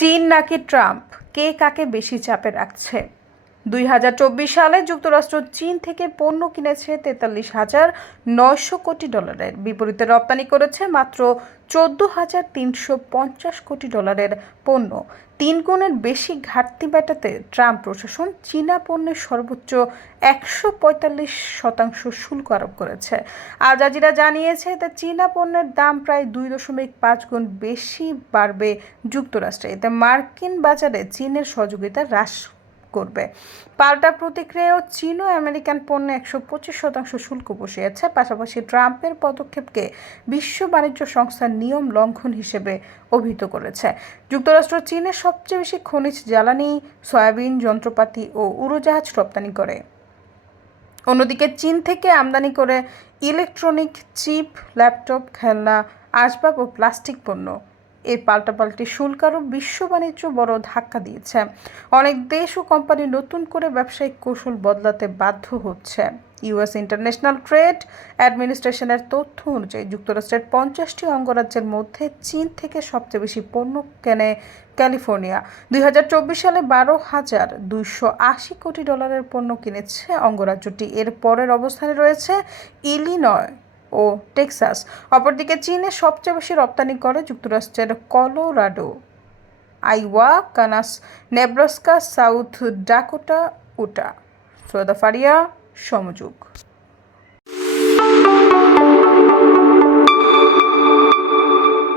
চীন নাকি ট্রাম্প? কে কাকে বেশি চাপে রাখছে? দুই হাজার চব্বিশ সালে যুক্তরাষ্ট্র চীন থেকে পণ্য কিনেছে তেতাল্লিশ হাজার নয়শো কোটি ডলারের। বিপরীতে রপ্তানি করেছে মাত্র চোদ্দ হাজার তিনশো পঞ্চাশ কোটি ডলারের পণ্য। তিন গুণের বেশি ঘাটতি মেটাতে ট্রাম্প প্রশাসন চীনা পণ্যের সর্বোচ্চ একশো পঁয়তাল্লিশ শতাংশ শুল্ক আরোপ করেছে। আল জাজিরা জানিয়েছে এতে চীনা পণ্যের দাম প্রায় দুই দশমিক পাঁচ গুণ বেশি বাড়বে যুক্তরাষ্ট্রে। এতে মার্কিন বাজারে চীনের সহযোগিতা হ্রাস করবে। পাল্টা প্রতিক্রিয়াও চীন ও আমেরিকান পণ্যে একশো পঁচিশ শতাংশ শুল্ক বসিয়েছে। পাশাপাশি ট্রাম্পের পদক্ষেপকে বিশ্ব বাণিজ্য সংস্থার নিয়ম লঙ্ঘন হিসেবে অভিহিত করেছে। যুক্তরাষ্ট্র চীনের সবচেয়ে বেশি খনিজ জ্বালানি, সয়াবিন, যন্ত্রপাতি ও উড়োজাহাজ রপ্তানি করে। অন্যদিকে চীন থেকে আমদানি করে ইলেকট্রনিক চিপ, ল্যাপটপ, খেলনা, আসবাব ও প্লাস্টিক পণ্য এর পাল্টাপাল্টি শুল্ক আরও বিশ্ব বাণিজ্য বড় ধাক্কা দিয়েছে। অনেক দেশ ও কোম্পানি নতুন করে ব্যবসায়িক কৌশল বদলাতে বাধ্য হচ্ছে। ইউএস ইন্টারন্যাশনাল ট্রেড অ্যাডমিনিস্ট্রেশনের তথ্য অনুযায়ী যুক্তরাষ্ট্রের পঞ্চাশটি অঙ্গরাজ্যের মধ্যে চীন থেকে সবচেয়ে বেশি পণ্য কেনে ক্যালিফোর্নিয়া। দুই হাজার চব্বিশ সালে বারো হাজার দুইশো আশি কোটি ডলারের পণ্য কিনেছে অঙ্গরাজ্যটি। এর পরের অবস্থানে রয়েছে ইলিনয়। ও টেক্সাস। অপরদিকে চীনে সবচেয়ে বেশি রপ্তানি করে যুক্তরাষ্ট্রের Colorado. Iowa, Kansas, Nebraska, South Dakota, Utah. Syeda Faria, সমযোগ।